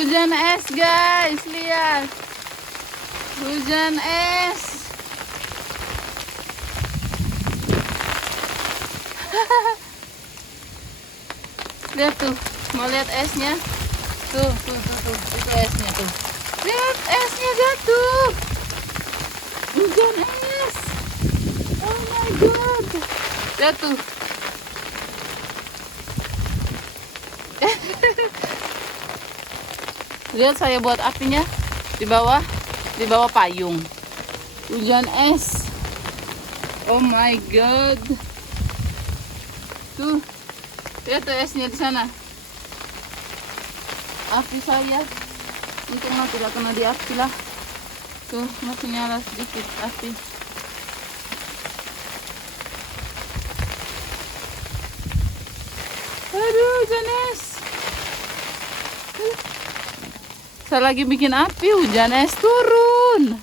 Hujan es guys, lihat. Hujan es. Lihat tuh, mau lihat esnya? Tuh, itu esnya tuh. Lihat esnya jatuh. Hujan es. Oh my god. Lihat tuh. Lihat saya buat apinya di bawah payung. Hujan es. Oh my god. Tuh. Lihat tuh esnya di sana. Api saya. Untunglah tidak kena di api lah. Tuh, masih nyala sedikit api. Aduh, hujan es. Saya lagi bikin api, hujan es turun.